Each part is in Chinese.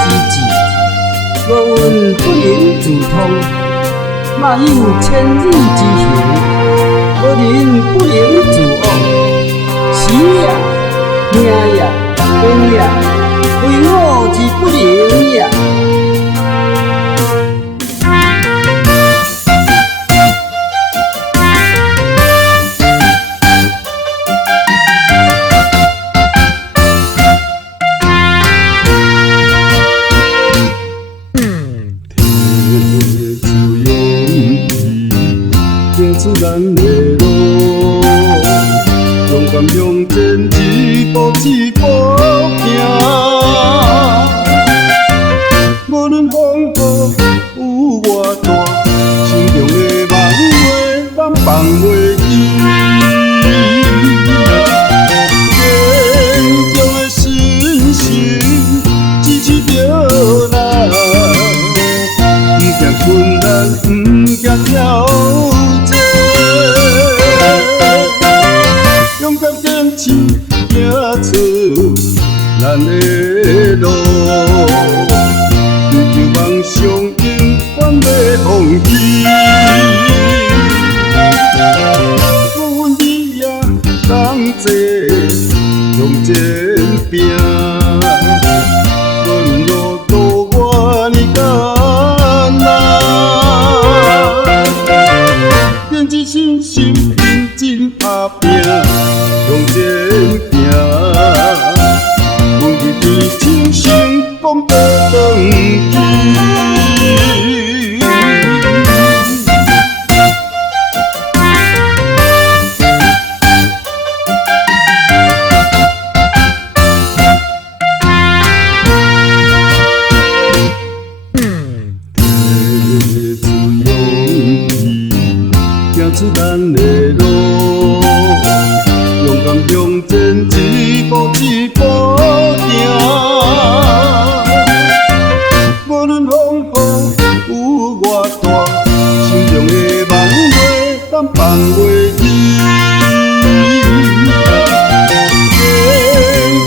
之志，无运不能自通，嘛有千里之行，无人不能自往。时也，命也，运也，为我之不能也。行出咱的路，勇敢向前一步一步行。无论风雨有偌大，心中的梦话咱放袂记。坚强的信心支持着咱，不惊困难，不惊挑战。勇敢坚持，行出咱的路，追求梦想，永远要放弃。我阮你也同齐向前拼，无论路途多艰难，坚持信心，认真打拼。向前行，阮去天青成功倒转去。提出勇气，行出咱的路。勇敢向前一步一步行，无论风雨有偌大，心中的梦话咱放袂记。坚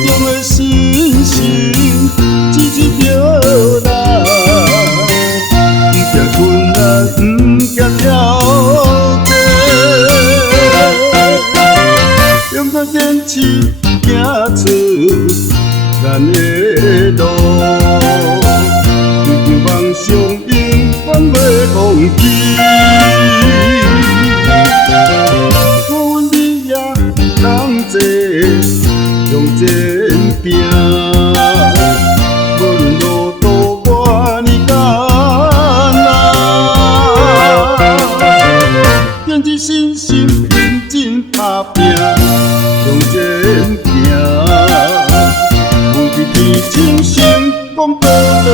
强的信心支持着咱，不惊困难，不惊挑战。勇敢坚持，行出咱的路，追求梦想，永远袂放弃。我阮你也同齐向前拼，无论路途多艰难，坚持信心，认真打拼。向前行，阮去天青成功倒转。